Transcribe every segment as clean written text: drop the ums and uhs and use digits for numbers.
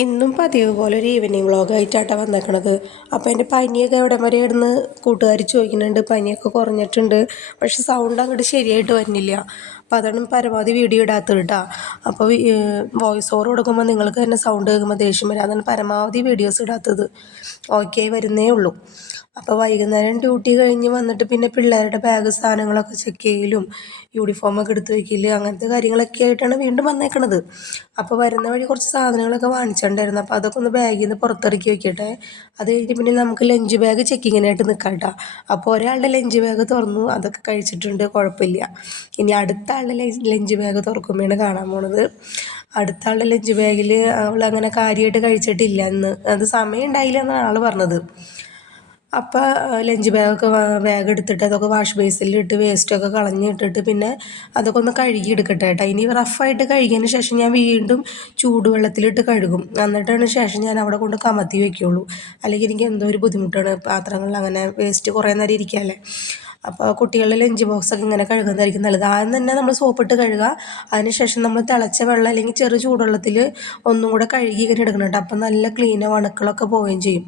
ഇന്നും പതിവ് പോലെ ഒരു ഈവനിങ് വ്ളോഗായിട്ടാണ് വന്നേക്കണത്. അപ്പോൾ എൻ്റെ പനിയൊക്കെ എവിടെ വരെ ഇടുന്ന് കൂട്ടുകാർ ചോദിക്കുന്നുണ്ട്. പനിയൊക്കെ കുറഞ്ഞിട്ടുണ്ട്, പക്ഷെ സൗണ്ട് അങ്ങോട്ട് ശരിയായിട്ട് വരുന്നില്ല. അപ്പോൾ അതാണ് പരമാവധി വീഡിയോ ഇടാത്തത് കേട്ടോ. അപ്പോൾ വോയിസ് ഓവർ കൊടുക്കുമ്പോൾ നിങ്ങൾക്ക് തന്നെ സൗണ്ട് കേൾക്കുമ്പോൾ ദേഷ്യം വരും. അതാണ് പരമാവധി വീഡിയോസ് ഇടാത്തത്. ഓക്കെ വരുന്നേ ഉള്ളൂ. അപ്പോൾ വൈകുന്നേരം ഡ്യൂട്ടി കഴിഞ്ഞ് വന്നിട്ട് പിന്നെ പിള്ളേരുടെ ബാഗ് സാധനങ്ങളൊക്കെ ചെക്ക് ചെയ്യലും യൂണിഫോമൊക്കെ എടുത്ത് വയ്ക്കൽ അങ്ങനത്തെ കാര്യങ്ങളൊക്കെ ആയിട്ടാണ് വീണ്ടും വന്നേക്കണത്. അപ്പോൾ വരുന്ന വഴി കുറച്ച് സാധനങ്ങളൊക്കെ വാങ്ങിച്ചിട്ടുണ്ടായിരുന്നു. അപ്പോൾ അതൊക്കെ ഒന്ന് ബാഗിൽ നിന്ന് പുറത്തിറക്കി വയ്ക്കട്ടെ. അത് കഴിഞ്ഞ് പിന്നെ നമുക്ക് ലഞ്ച് ബാഗ് ചെക്കിങ്ങിനായിട്ട് നിൽക്കാം കേട്ടോ. അപ്പോൾ ഒരാളുടെ ലഞ്ച് ബാഗ് തുറന്നു, അതൊക്കെ കഴിച്ചിട്ടുണ്ട്, കുഴപ്പമില്ല. ഇനി അടുത്ത ആളുടെ ലഞ്ച് ബാഗ് തുറക്കുമ്പോഴാണ് കാണാൻ പോണത്. അടുത്ത ആളുടെ ലഞ്ച് ബാഗിൽ അവൾ അങ്ങനെ കാര്യമായിട്ട് കഴിച്ചിട്ടില്ല എന്ന്, അത് സമയം ഉണ്ടായില്ല എന്നാണ് ആൾ പറഞ്ഞത്. അപ്പോൾ ലഞ്ച് ബാഗ് എടുത്തിട്ട് അതൊക്കെ വാഷ് ബേസിലിട്ട് വേസ്റ്റൊക്കെ കളഞ്ഞിട്ടിട്ട് പിന്നെ അതൊക്കെ ഒന്ന് കഴുകി എടുക്കട്ടെ കേട്ടോ. ഇനി റഫായിട്ട് കഴുകിയതിന് ശേഷം ഞാൻ വീണ്ടും ചൂടുവെള്ളത്തിലിട്ട് കഴുകും. എന്നിട്ടാണ് ശേഷം ഞാൻ അവിടെ കൊണ്ട് കമത്തി വയ്ക്കുള്ളൂ. അല്ലെങ്കിൽ എനിക്ക് എന്തോ ഒരു ബുദ്ധിമുട്ടാണ് പാത്രങ്ങളിൽ അങ്ങനെ വേസ്റ്റ് കുറേ നേരം ഇരിക്കുകയല്ലേ. അപ്പോൾ കുട്ടികളുടെ ലഞ്ച് ബോക്സൊക്കെ ഇങ്ങനെ കഴുകുന്നതായിരിക്കും നല്ലത്. ആദ്യം തന്നെ നമ്മൾ സോപ്പിട്ട് കഴുകുക. അതിനുശേഷം നമ്മൾ തിളച്ച വെള്ളം അല്ലെങ്കിൽ ചെറു ചൂടുവെള്ളത്തിൽ ഒന്നും കൂടെ കഴുകി ഇങ്ങനെ എടുക്കണം കേട്ടോ. അപ്പം നല്ല ക്ലീന് അണുക്കളൊക്കെ പോവുകയും ചെയ്യും.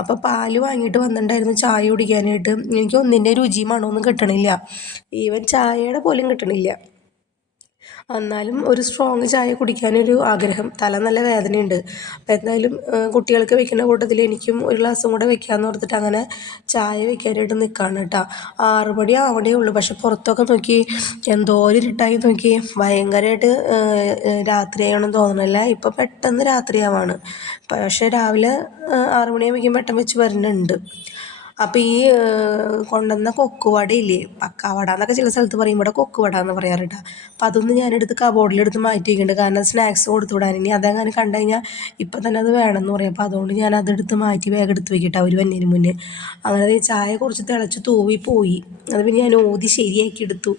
അപ്പോൾ പാല് വാങ്ങിയിട്ട് വന്നിട്ടുണ്ടായിരുന്നു ചായ കുടിക്കാനായിട്ട്. എനിക്ക് ഒന്നിൻ്റെ രുചി മണമൊന്നും കിട്ടണില്ല, ഈവൻ ചായയുടെ പോലും കിട്ടണില്ല. എന്നാലും ഒരു സ്ട്രോങ് ചായ കുടിക്കാനൊരു ആഗ്രഹം. തല നല്ല വേദനയുണ്ട്. അപ്പോൾ എന്തായാലും കുട്ടികൾക്ക് വെക്കുന്ന കൂട്ടത്തിൽ എനിക്കും ഒരു ഗ്ലാസ്സും കൂടെ വെക്കാമെന്ന് ഓർത്തിട്ട് അങ്ങനെ ചായ വെക്കാനായിട്ട് നിൽക്കുകയാണ് കേട്ടോ. 6 മണി ആവണേ ഉള്ളൂ. പക്ഷെ പുറത്തൊക്കെ നോക്കി എന്തോരം ഇരുട്ടായി നോക്കി. ഭയങ്കരമായിട്ട് രാത്രിയാണെന്ന് തോന്നണല്ലേ. ഇപ്പോൾ പെട്ടെന്ന് രാത്രിയാവാണ്. പക്ഷേ രാവിലെ 6 മണിയാകുമ്പോഴേക്കും വെട്ടം വെച്ച് വരുന്നുണ്ട്. അപ്പോൾ ഈ കൊണ്ടുവന്ന കൊക്കുവടയില്ലേ, പക്കാവട എന്നൊക്കെ ചില സ്ഥലത്ത് പറയും, ഇവിടെ കൊക്കുവട എന്ന് പറയാറ് കേട്ടോ. അപ്പോൾ അതൊന്ന് ഞാനെടുത്ത് കബോർഡിലെടുത്ത് മാറ്റി വയ്ക്കുന്നുണ്ട്. കാരണം സ്നാക്സ് കൊടുത്തു വിടാൻ. ഇനി അതങ്ങനെ കണ്ടു കഴിഞ്ഞാൽ ഇപ്പം തന്നെ അത് വേണമെന്ന് പറയും. അപ്പോൾ അതുകൊണ്ട് ഞാൻ അതെടുത്ത് മാറ്റി വേഗം എടുത്ത് വയ്ക്കട്ടെ അവർ വന്നതിന് മുന്നേ. അങ്ങനെ ചായ കുറച്ച് തിളച്ച് തൂവി പോയി. അത് പിന്നെ ഞാൻ ഊതി ശരിയാക്കി എടുത്തു.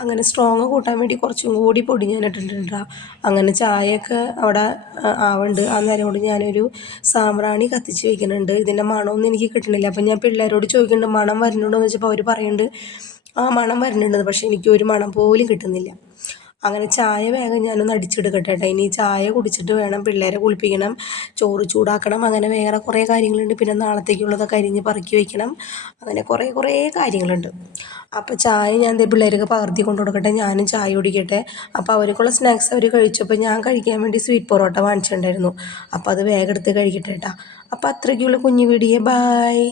അങ്ങനെ സ്ട്രോങ് കൂട്ടാൻ വേണ്ടി കുറച്ചും കൂടി പൊടി ഞാൻ ഇട്ടിട്ടുണ്ട്. അങ്ങനെ ചായയൊക്കെ അവിടെ ആവുന്നുണ്ട്. ആ നേരം കൊണ്ട് ഞാനൊരു സാമ്പ്രാണി കത്തിച്ച് വയ്ക്കുന്നുണ്ട്. ഇതിൻ്റെ മണമൊന്നും എനിക്ക് കിട്ടണില്ല. അപ്പം ഞാൻ പിള്ളേരോട് ചോദിക്കുന്നുണ്ട് മണം വരുന്നുണ്ടോ എന്ന് വെച്ചപ്പോൾ അവർ പറയുന്നുണ്ട് ആ മണം വരുന്നുണ്ടെന്ന്. പക്ഷേ എനിക്ക് ഒരു മണം പോലും കിട്ടുന്നില്ല. അങ്ങനെ ചായ വേഗം ഞാനൊന്ന് അടിച്ചെടുക്കട്ടെ കേട്ടോ. ഇനി ചായ കുടിച്ചിട്ട് വേണം പിള്ളേരെ കുളിപ്പിക്കണം, ചോറ് ചൂടാക്കണം, അങ്ങനെ വേറെ കുറേ കാര്യങ്ങളുണ്ട്. പിന്നെ നാളത്തേക്കുള്ളതൊക്കെ അരിഞ്ഞ് പറക്കി വയ്ക്കണം. അങ്ങനെ കുറേ കാര്യങ്ങളുണ്ട്. അപ്പോൾ ചായ ഞാൻ പിള്ളേർക്ക് പകർത്തി കൊണ്ടു കൊടുക്കട്ടെ, ഞാനും ചായ കുടിക്കട്ടെ. അപ്പോൾ അവർക്കുള്ള സ്നാക്സ് അവർ കഴിച്ചപ്പോൾ ഞാൻ കഴിക്കാൻ വേണ്ടി സ്വീറ്റ് പൊറോട്ട വാങ്ങിച്ചിട്ടുണ്ടായിരുന്നു. അപ്പോൾ അത് വേഗം എടുത്ത് കഴിക്കട്ടെ കേട്ടോ. അപ്പോൾ അത്രയ്ക്കുള്ള കുഞ്ഞു വീഡിയോ. ബായ്.